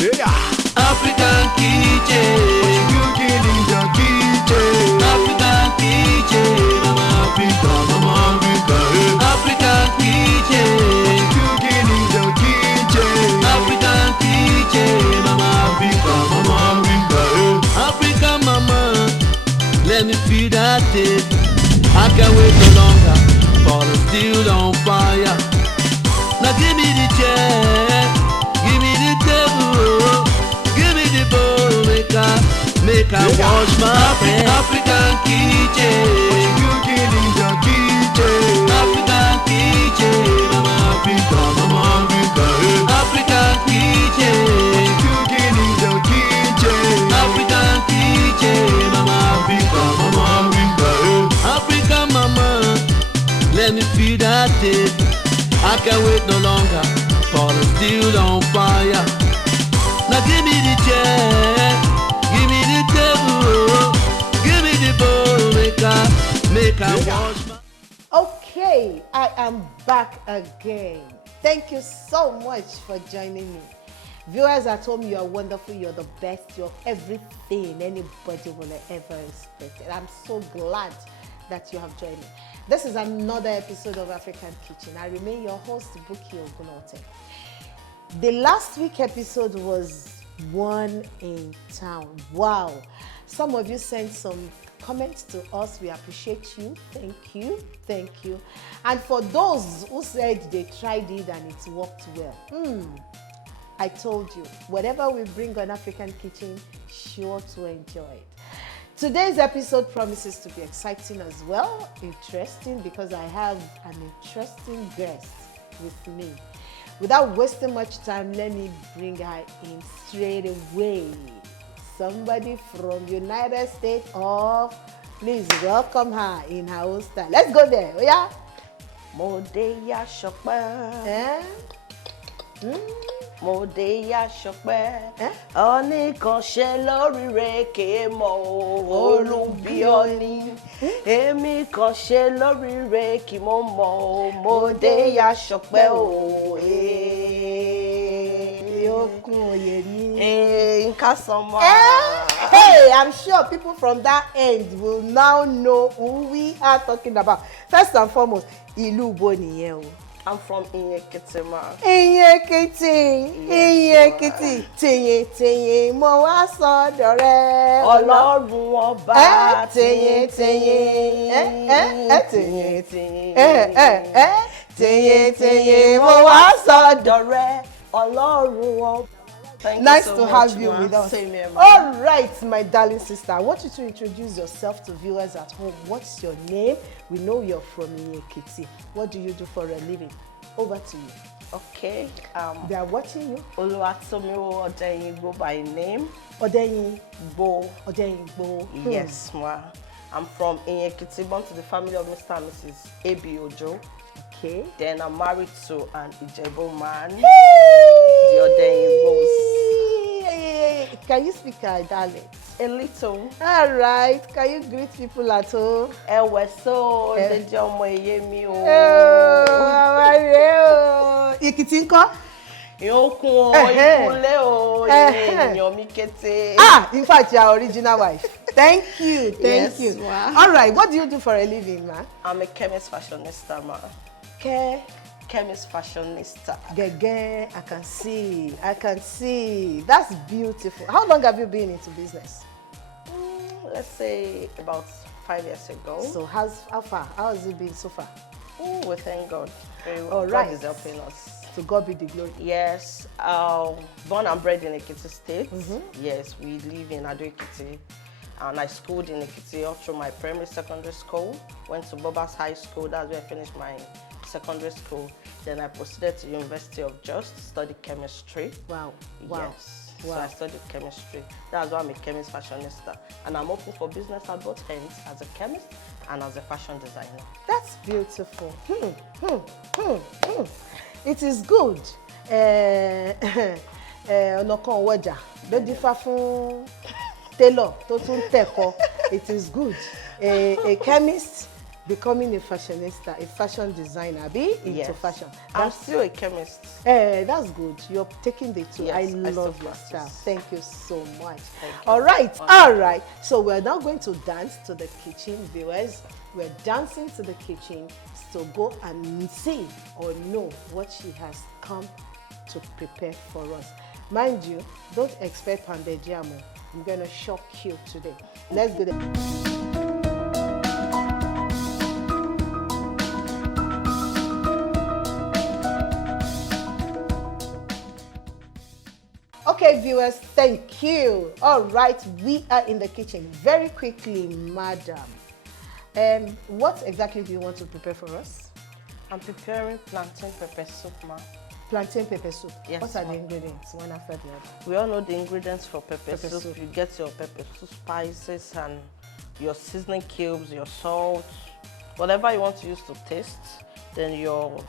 African kitchen. What you cooking in your kitchen? African kitchen. Mama Africa, Mama Africa. African kitchen. What you cooking in your kitchen? African kitchen. Mama Africa, Mama Africa. African mama, let me feel that taste. I can't wait no longer for the steel on fire. Now give me the chair, give me the table, give me the bowl, make I wash my hands. African kitchen, what you cooking in your kitchen? African kitchen, Mama Africa, Mama Africa. African kitchen, what you cooking in your kitchen? African kitchen, Mama Africa, Mama Africa. African mama, let me feel that taste. I can't wait no longer for the steel on fire. Now give me the chair, give me the table, give me the bowl, make I wash my... Okay, I am back again. Thank you so much for joining me. Viewers at home, you are wonderful, you're the best, you're everything anybody will ever expect. And I'm so glad that you have joined me. This is another episode of African Kitchen. I remain your host, Buki Ogunote. The last week episode was one in town. Wow. Some of you sent some comments to us. We appreciate you. Thank you. Thank you. And for those who said they tried it and it worked well, I told you, whatever we bring on African Kitchen, sure to enjoy it. Today's episode promises to be exciting as well, interesting, because I have an interesting guest with me. Without wasting much time, let me bring her in straight away. Somebody from United States of, please welcome her in her own style. Let's go there, yeah? Modeya Shokpe. Eh? Modeya Shokpe. Oni kan ṣe lórí reke mo Olubioni. Èmi kan ṣe lórí reke mo Modeya Shokpe o. Hey, I'm sure people from that end will now know who we are talking about. First and foremost, Ìlú bo nìyẹn o. I'm from Iyekiti, ma. Iyekiti. Tẹ̀yìn mo wá sọ́dọ̀ rẹ. Ọlọ́run ọba. Tẹ̀yìn. Tẹ̀yìn mo wá sọ́dọ̀ rẹ. Ọlọ́run ọba. Nice to have you with us. Same here, ma. All right, my darling sister. I want you to introduce yourself to viewers at home. What's your name? We know you're from Iyekiti. What do you do for a living? Over to you. Okay. They are watching you. Oluwatomiwo Odeyingbo by name. Odeyingbo. Yes, ma. I'm from Iyekiti, born to the family of Mr. and Mrs. Ojo. Okay. Then I'm married to an IJEBU man. Hey! The Odeyimbos. Can you speak our dialect? A little. All right. Can you greet people at home? So Deji ọmọ Eyemi o. How are you? Ikiti ńkọ́? Ìyókùn o, ìkúnlẹ̀ o, èèyàn mi kété. In fact, you are original wife. Thank you. Yes, you. ma. All right. What do you do for a living, ma? I'm a chemist fashionista, ma. Chemist fashionista. Gege, I can see. That's beautiful. How long have you been into business? Let's say about 5 years ago. So how far? How has it been so far? We thank God. Very well. All right. God is helping us. To God be the glory. Yes. Born and bred in Ekiti State. Yes, we live in Ado Ekiti. And I schooled in Ekiti all through my primary, secondary school. Went to Bobas High School. That's where I finished my secondary school. Then I proceeded to University of Just, studied chemistry. Wow. Yes. Wow. So I studied chemistry. That's why I'm a chemist fashionista. And I'm open for business at both ends, as a chemist and as a fashion designer. That's beautiful. It is good. Ọ̀nà kan wọjà ló dífá fún tailor tó tún tẹ̀kọ́. It is good. A chemist becoming a fashionista, a fashion designer, be into fashion. I'm still a chemist. That's good. You're taking the two. Yes, I I still love your practice. style. Thank you so much. Thank you. All right, all right. So we're now going to dance to the kitchen, viewers. We're dancing to the kitchen to go and see or know what she has come to prepare for us. Mind you, don't expect pounded jam. I'm going to shock you today. Let's do that. Okay, viewers, thank you. All right, we are in the kitchen. Very quickly, madam. What exactly do you want to prepare for us? I'm preparing plantain pepper soup, ma. Plantain pepper soup. Yes, What are the ingredients, one after the other? We all know the ingredients for pepper Pepper soup. soup. You get your pepper soup spices and your seasoning cubes, your salt, whatever you want to use to taste. Then your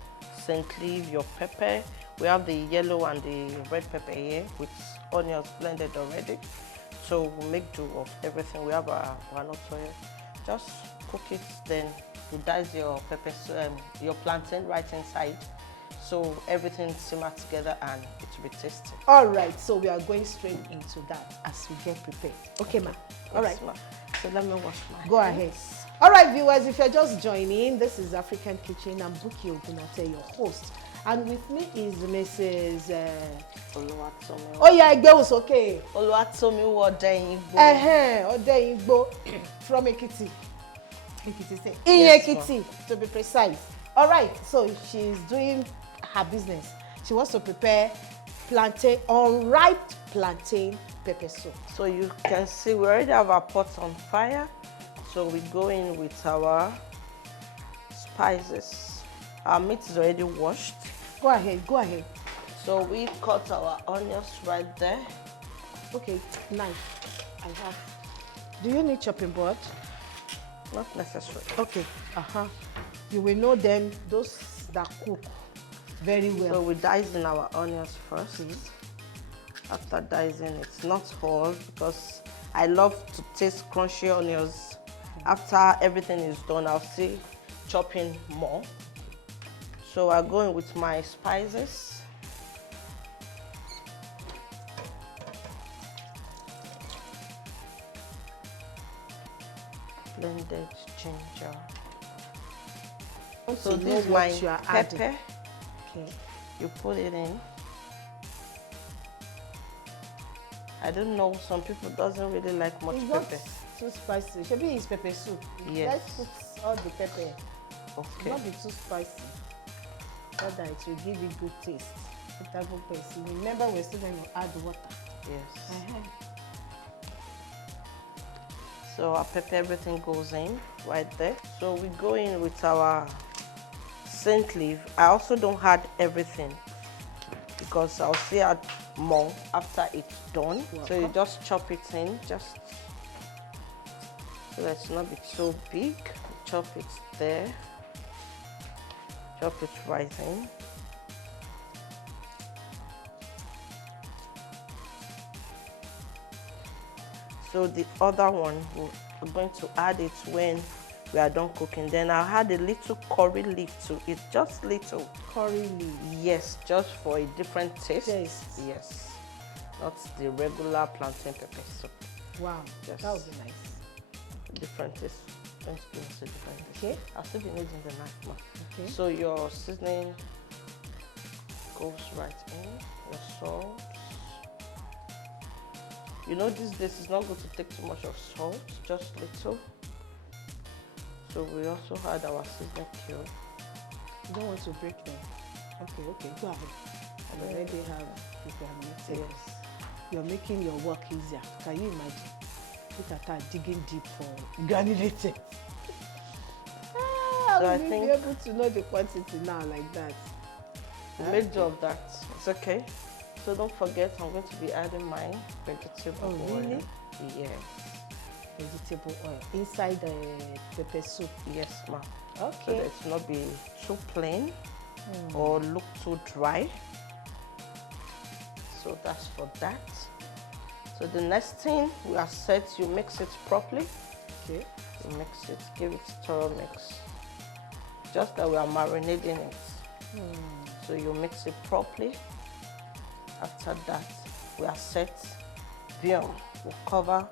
scent leaf, your pepper. We have the yellow and the red pepper here with onions blended already. So we make do of everything. We have our walnut oil. Just cook it, then you dice your pepper, your plantain right inside. So everything simmer together and it will be tasty. All right, so we are going straight into that as we get prepared. Okay, ma. All right. Yes, ma. So let me wash my Go ahead. All right, viewers, if you're just joining, this is African Kitchen. I'm Buki Ogunate, your host. And with me is Mrs. Oluwatomiwo. Oh, yeah, girls, okay. Oluwatomiwo Odeyingbo. Odeyingbo from Ekiti. Ekiti State. In Yes, Ekiti, to be precise. All right, so she's doing her business. She wants to prepare plantain, unripe plantain pepper soup. So you can see we already have our pot on fire. So we go in with our spices. Our meat is already washed. Go ahead, go ahead. So we cut our onions right there. Okay, knife. I have. Do you need chopping board? Not necessary. Okay. You will know them, those that cook very well. So we dice in our onions first. After dicing, it's not whole because I love to taste crunchy onions. After everything is done, I'll still chop in more. So I'm going with my spices. Blended ginger. So this is my pepper. Okay. You put it in. I don't know, some people doesn't really like much It's pepper. not too spicy. Maybe it's pepper soup. Yes. Let's put all the pepper. Okay. Not be too spicy. So that it will give it good taste. Remember, we're still going to add water. Yes. So our pepper, everything goes in right there. So we go in with our scent leaf. I also don't add everything because I'll still add more after it's done. So you just chop it in, just so that it's not be so big. Chop it there. Chop it right in. So the other one, we're going to add it when we are done cooking. Then I'll add a little curry leaf to it, just little. Curry leaf. Yes, just for a different taste. Taste. Yes, not the regular plantain pepper soup. Wow, Yes. that would be nice. Different taste. Going to give us a different taste. Okay. I'll still be needing the knife now. Okay. So your seasoning goes right in, your salt. You know these days it's not good to take too much of salt, just little. So we also add our seasoning cube. You don't want to break them. Okay, go ahead. I already have prepared. Yes. You're making your work easier. Can you imagine? Look at her digging deep for granulated. So I will think be able to know the quantity now like that. we made do of that. It's okay. So don't forget, I'm going to be adding my vegetable oil. Really? Yes. Vegetable oil inside the pepper soup. Yes, ma'am. Okay. So that it will not be too plain or look too dry. So that's for that. So the next thing we are set, you mix it properly. Okay. You mix it, give it a thorough mix. just that we are marinating it. So you mix it properly. After that, we are set. Boom. We'll cover.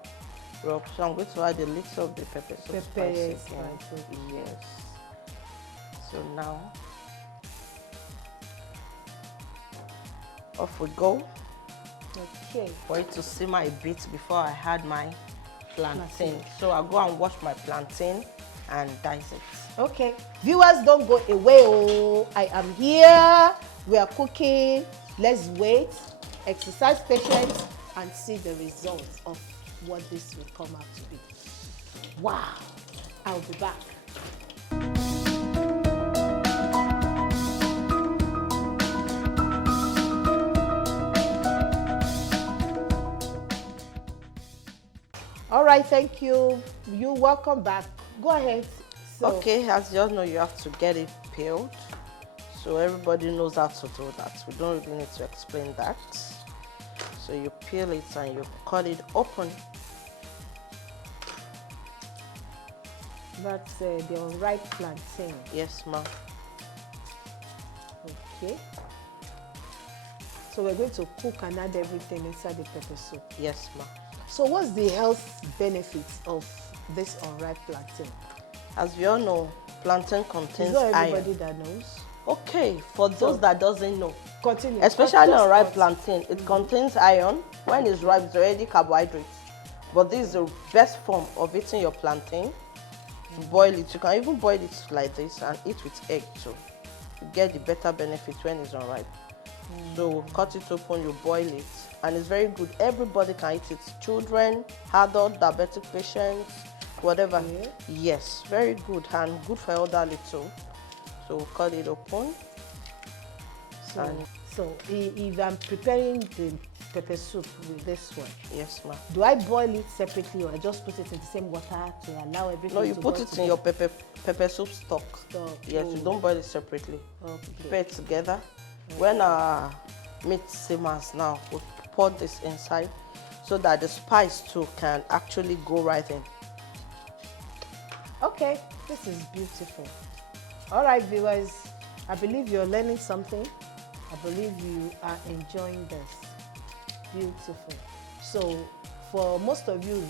So I'm going to add a little of the pepper spice again. Yes. So now, off we go. Okay. For it to simmer a bit before I add my plantain. So I'll go and wash my plantain and dice it. Okay. Viewers, don't go away. Oh, I am here. We are cooking. Let's wait, exercise patience, and see the results of what this will come out to be. Wow. I'll be back. All right, thank you. You're welcome back. Go ahead. So, Okay, as you all know, you have to get it peeled. So everybody knows how to do that. We don't really need to explain that. So you peel it and you cut it open. that's the unripe plantain. Yes, ma'am. Okay. So we're going to cook and add everything inside the pepper soup. Yes, ma'am. So what's the health benefits of this unripe plantain? As we all know, plantain It's contains not iron. everybody that knows. Okay, for those that doesn't know, Continue. especially Just unripe cut. plantain, it contains iron. When it's ripe, it's already carbohydrates. But this is the best form of eating your plantain. To boil it, you can even boil it like this and eat with egg too. You get the better benefit when it's unripe. So cut it open, you boil it, and it's very good. Everybody can eat it. Children, adult, diabetic patients, whatever. Yeah. Yes, very good and good for elderly too. So we'll cut it open. So if I'm preparing the pepper soup with this one, Yes, ma'am. do I boil it separately or I just put it in the same water to allow everything No, you to put boil it in your pepper soup stock. Stock. Yes, you don't boil it separately. Okay. Prepare it together. When our meat simmers now, we'll pour this inside so that the spice too can actually go right in. Okay, this is beautiful. All right, viewers, I believe you're learning something. I believe you are enjoying this. Beautiful. So, for most of you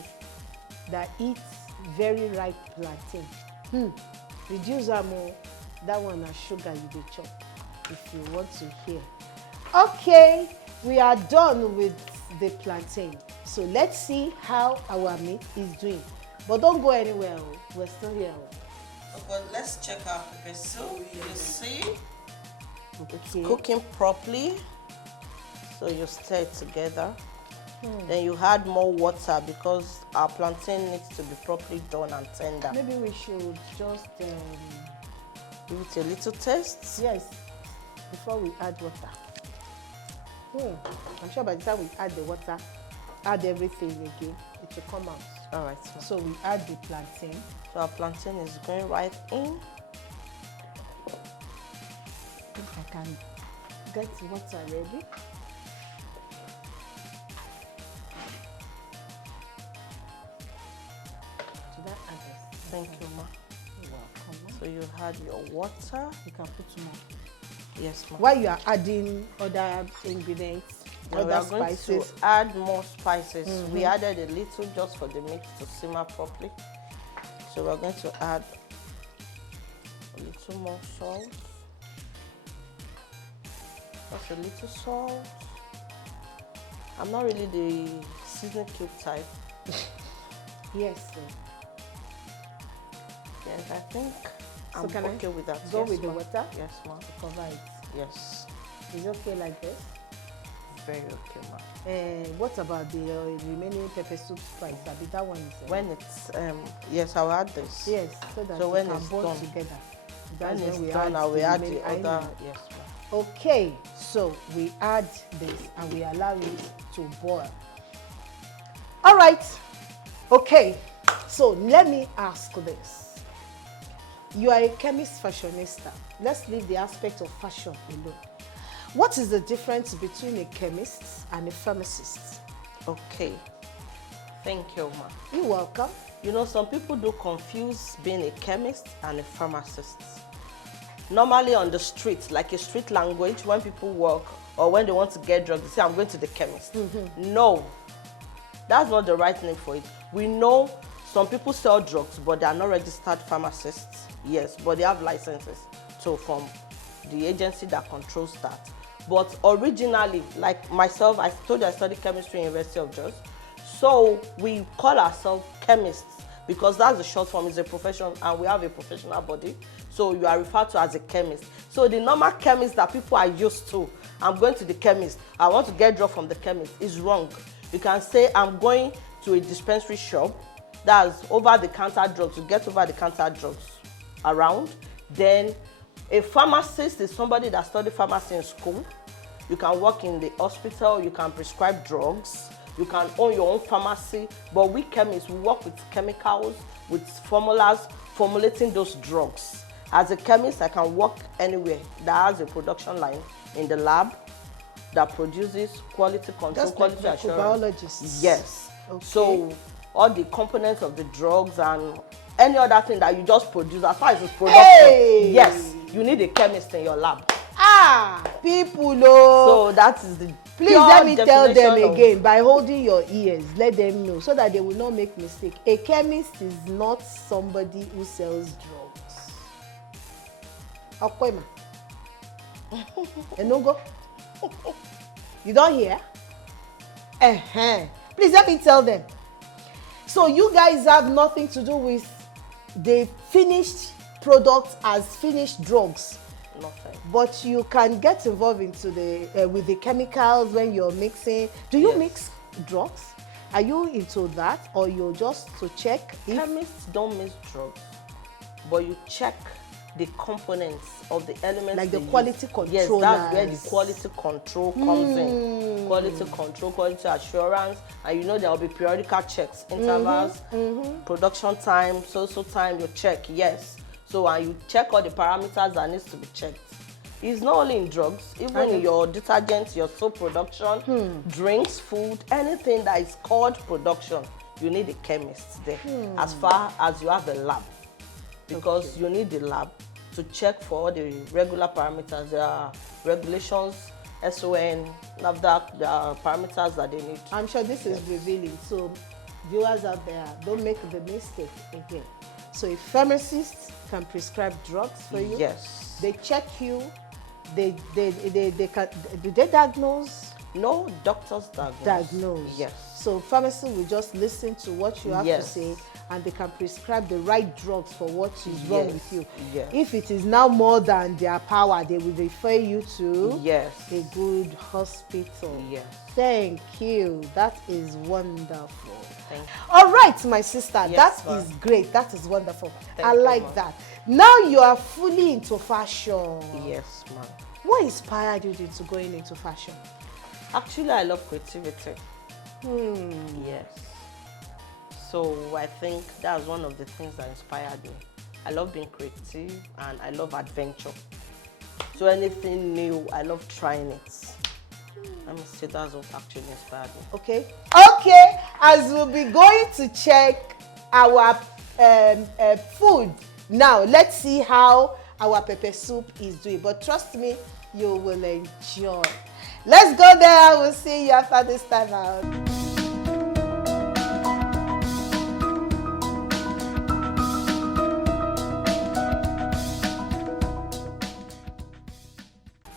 that eat very ripe plantain, reduce ammo. That one is sugar you dey chop if you want to hear. Okay, we are done with the plantain. So let's see how our meat is doing. But don't go anywhere. We're still here. But let's check our pepper soup. You see, Okay. cooking properly. So you stir it together. Then you add more water because our plantain needs to be properly done and tender. Maybe we should just Give it a little taste. yes, before we add water. I'm sure by the time we add the water, add everything again, it will come out. All right. So we add the plantain. So our plantain is going right in. If I can get the water ready. Should I add this? Thank you, ma. You're welcome, ma. So you add your water. You can put more. Yes, ma. While you are adding other ingredients, Then we other are going spices. to add more spices. We added a little just for the meat to simmer properly. So we're going to add a little more salt. Just a little salt. I'm not really the seasoning cube type. Yes. Sir. Yes, I think So I'm can I okay with that. go Yes, with the ma. water? Yes, ma. To cover it. Yes. Is it okay like this? Very okay, ma. What about the remaining pepper soup spice? I mean, that one is When it's yes, I'll add this. yes, so that So it when can it's bond done, together. When That's it's we done, I will add the remaining- I other. know. Yes, ma. Okay, so we add this and we allow it to boil. All right. Okay, so let me ask this. You are a chemist fashionista. Let's leave the aspect of fashion alone. What is the difference between a chemist and a pharmacist? Okay. Thank you, ma. You're welcome. You know, some people do confuse being a chemist and a pharmacist. Normally on the street, like a street language, when people walk or when they want to get drugs, they say, I'm going to the chemist. No, that's not the right name for it. We know some people sell drugs, but they are not registered pharmacists. Yes, but they have licenses. So from the agency that controls that. But originally, like myself, I told you I studied chemistry at University of Jos. So we call ourselves chemists because that's the short form, is a profession, and we have a professional body. So you are referred to as a chemist. So the normal chemist that people are used to, I'm going to the chemist, I want to get drug from the chemist, is wrong. You can say I'm going to a dispensary shop, that's over-the-counter drugs, to get over-the-counter drugs around. Then a pharmacist is somebody that studied pharmacy in school. You can work in the hospital, you can prescribe drugs, you can own your own pharmacy, but we chemists, we work with chemicals, with formulas, formulating those drugs. As a chemist, I can work anywhere that has a production line in the lab that produces quality control, Just quality like assurance. biologists. Yes. Okay. So all the components of the drugs and any other thing that you just produce, as far as it's production, Hey! yes, you need a chemist in your lab. Ah, people, oh. So that is the Please let me tell them definition of- again, by holding your ears, let them know so that they will not make mistake. A chemist is not somebody who sells drugs. Okwema. Enogo. You don't hear? Please let me tell them. So you guys have nothing to do with the finished product as finished drugs. Nothing. But you can get involved into the with the chemicals when you're mixing. Do you Yes. mix drugs? Are you into that, or you're just to check if Chemists don't mix drugs, but you check the components of the elements. Like the they quality use. Yes, that's where the controllers. quality control comes in. Quality control, quality assurance, and you know there will be periodical checks, intervals, production time, so time. You check, yes. So and you check all the parameters that needs to be checked. It's not only in drugs, even in your detergents, your soap production, drinks, food, anything that is called production, you need a chemist there. As far as you have a lab, because you need the lab to check for all the regular parameters. There are regulations, SON, NAFDAC, there are parameters that they need. I'm sure this is revealing. So viewers out there, don't make the mistake again. So a pharmacist can prescribe drugs for you. Yes. They check you. They can, do they diagnose? No doctors diagnose. Yes. So pharmacy will just listen to what you have to Yes. say, and they can prescribe the right drugs for what is wrong Yes. with you. Yes. If it is now more than their power, they will refer you to Yes. a good hospital. Yes. Thank you. That is wonderful. Thank you. All right, my sister, Yes, that ma'am. is great. That is wonderful. Thank I you, like ma'am. that. Now you are fully into fashion. Yes, ma'am. What inspired you into going into fashion? Actually, I love creativity. Yes. So I think that's one of the things that inspired me. I love being creative and I love adventure. So anything new, I love trying it. Let me say that's what actually inspired me. Okay. Okay. As we'll be going to check our food now, let's see how our pepper soup is doing. But trust me, you will enjoy. Let's go there. We'll see you after this time out.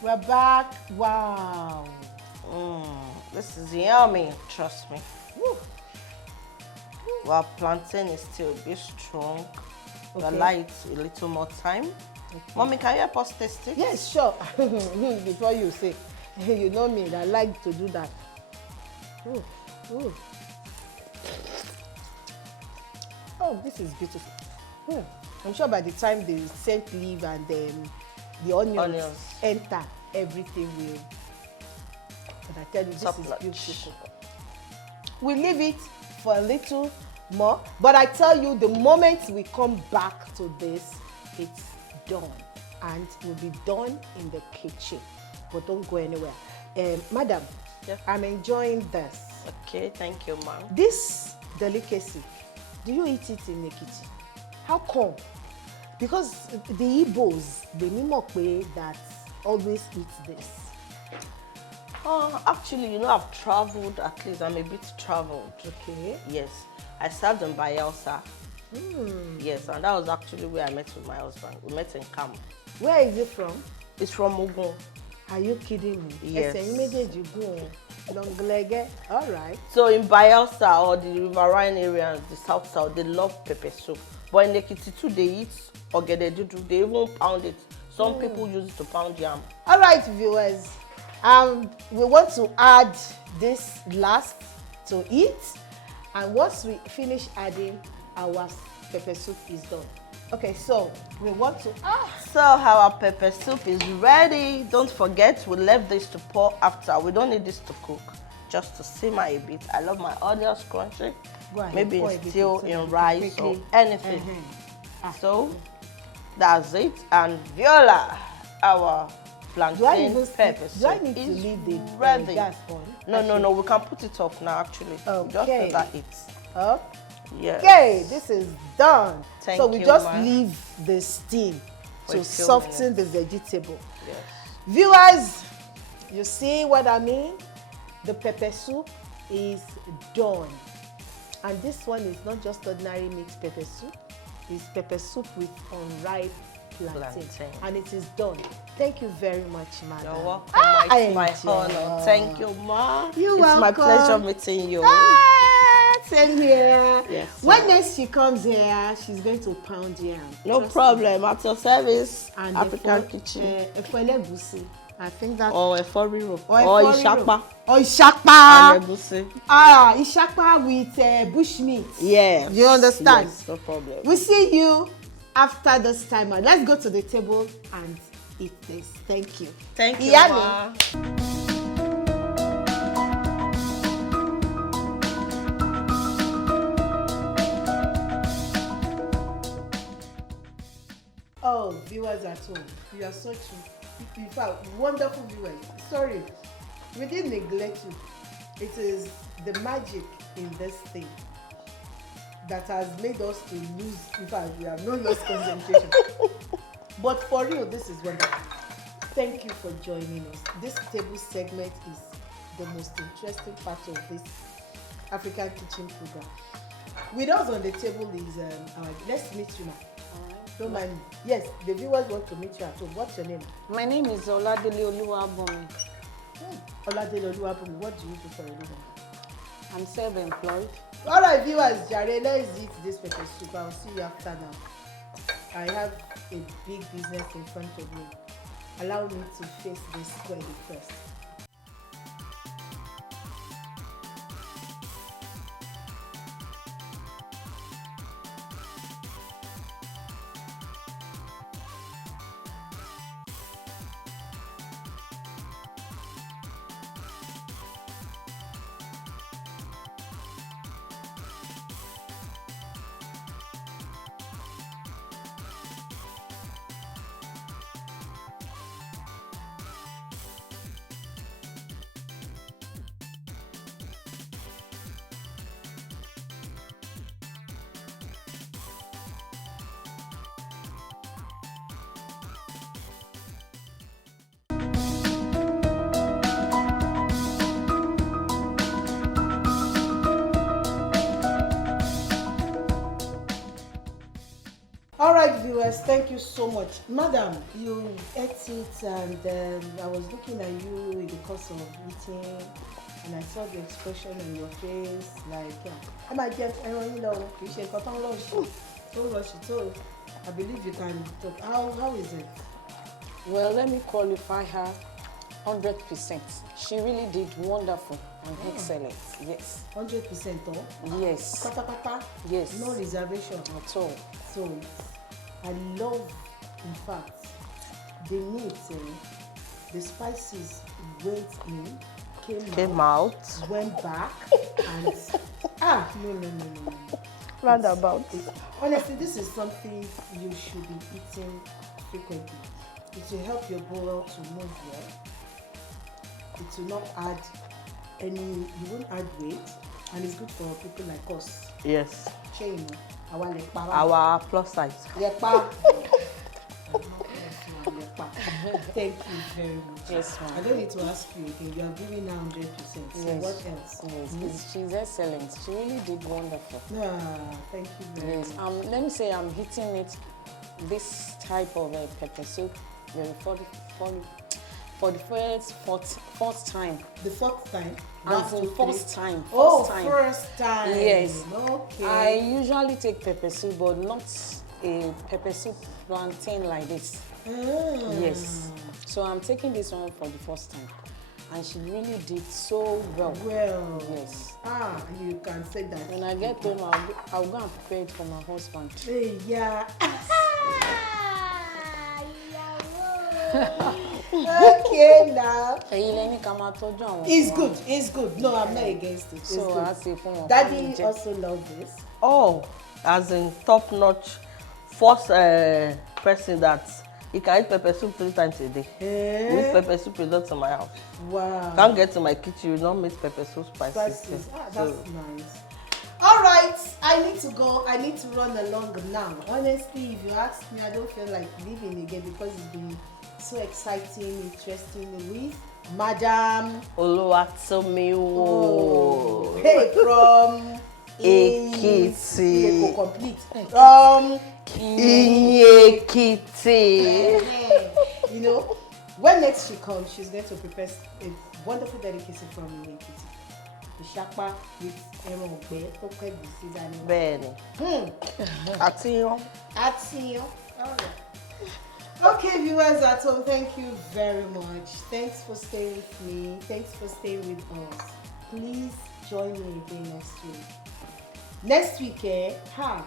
We're back. Wow. This is yummy, trust me. Woo. While plantain is still a bit strong, we Okay. allow it a little more time. Mommy, can you help us taste it? Yes, sure. Before you say, you know me, I like to do that. Ooh, ooh. Oh, this is beautiful. I'm sure by the time the scent leaf and the onions enter, everything will. But I tell you, this Top is notch. beautiful. We leave it for a little more, but I tell you, the moment we come back to this, it's done, and will be done in the kitchen. But don't go anywhere. Madam, Yes. I'm enjoying this. Okay, thank you, ma'am. This delicacy, do you eat it in Ekiti? How come? Because the Igbos, the Nimokwe that always eat this. Actually, you know, I've traveled, at least I'm a bit traveled. Okay. Yes. I served in Bayelsa. Yes, and that was actually where I met with my husband. We met in camp. Where is it from? It's from Ogun. Are you kidding me? Yes. All right. So in Bayelsa or the riverine areas, the south, they love pepper soup. But in Ekiti too, they eat ogede, they even pound it. Some people use it to pound yam. All right, viewers. We want to add this last to it. And once we finish adding, our pepper soup is done. Okay, so we want to So our pepper soup is ready. Don't forget, we left this to pour after. We don't need this to cook, just to simmer a bit. I love my onions crunchy. Maybe in stew, in rice, or anything. So that's it. And Viola, our plantain pepper soup do I need to leave the ready. gas on? No, we can put it off now actually. Okay. Just so that it's yes. Okay, this is done. Thank so we you, just ma. leave the steam For to a few soften minutes. the vegetable. Yes. Viewers, you see what I mean? The pepper soup is done. And this one is not just ordinary mixed pepper soup. It's pepper soup with unripe plantain. And it is done. Thank you very much, madam. You're welcome. I My enjoy. honor. Thank you, ma. You're It's my welcome. pleasure meeting you. Same here. Yes, when next she comes here, she's going to pound yam. No Trust problem. At your service, and African kitchen. Efelegusi. I think that. Or a riro. Or Ishakpa. Or Ishakpa. And egusi. Ishakpa with bush meat. Yes. You understand? Yes, no problem. We see you after this timer. Let's go to the table and eat this. Thank you. Thank you, Iyami. ma. Oh, viewers at home, you are such, in fact, wonderful viewers. Sorry, we didn't neglect you. It is the magic in this thing that has made us to lose, in fact, we have not lost concentration. But for real, this is wonderful. Thank you for joining us. This table segment is the most interesting part of this African kitchen program. With us on the table is let's meet you now. Don't mind me. Yes, the viewers want to meet you at home. What's your name? My name is Oluwatomiwo. Oladele Oluwatomiwo. What do you do for a living? I'm self-employed. All right, viewers, Jare, let's eat this pepper soup. I'll see you after now. I have a big business in front of me. Allow me to face this squarely first. All right, viewers, thank you so much. Madam, you ate it and I was looking at you in the course of eating and I saw the expression on your face like, I might get, so I believe you can talk. How is it? Well, let me qualify her 100%. She really did wonderful and excellent. Yes. 100% oh? Yes. Pata. Yes. No reservation At all. So I love, in fact, the meat, the spices went in, came out, went back, and no. Roundabout. Honestly, this is something you should be eating frequently. It will help your bowel to move well. It will not add you won't add weight, And it's good for people like us. Yes. Chain, Our plus size. Lepa. Thank you very much. Yes, ma'am. I don't need to ask you again. You are giving now 100%. So Yes. what else? Yes, she's excellent. She really did wonderful. Thank you very Yes. much. Let me say I'm hitting it. This type of pepper soup, for the fourth time. The fourth time? As in first time. First time. Yes. Okay. I usually take pepper soup, but not a pepper soup plantain like this. Yes. So I'm taking this one for the first time. And she really did so well. Well. Yes. You can say that. When I get home, I'll go and prepare it for my husband. Hey, yeah. Okay, now. It's good. It's good. No, I'm not against it. It's So good. I say for my Daddy family. also loves this. Oh, as in top-notch, first person that he can eat pepper soup 3 times a day. We eat pepper soup a lot in my house. Wow. Can't get to my kitchen, you don't make pepper soup spicy. Spices. That's So, nice. All right, I need to go. I need to run along now. Honestly, if you ask me, I don't feel like leaving again because it's been so exciting, interesting with Madam Oluwatomiwo. Hey, from Ekiti. Complete. From Ekiti. You know, when next she comes, she's going to prepare a wonderful delicacy from Ekiti. The shakpa with ẹran ọ̀gbẹ́ tó pẹ́ gbèsè dání. Bẹ́ẹ̀ni. Àti yan. All right. Okay, viewers at home, thank you very much. Thanks for staying with me. Thanks for staying with us. Please join me again next week. Next week,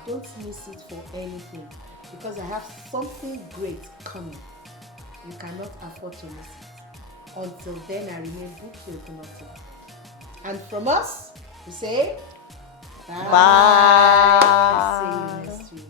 don't miss it for anything because I have something great coming. You cannot afford to miss it. Until then, I remain Buki Ogunnoto. And from us, we say bye. Bye. See you next week.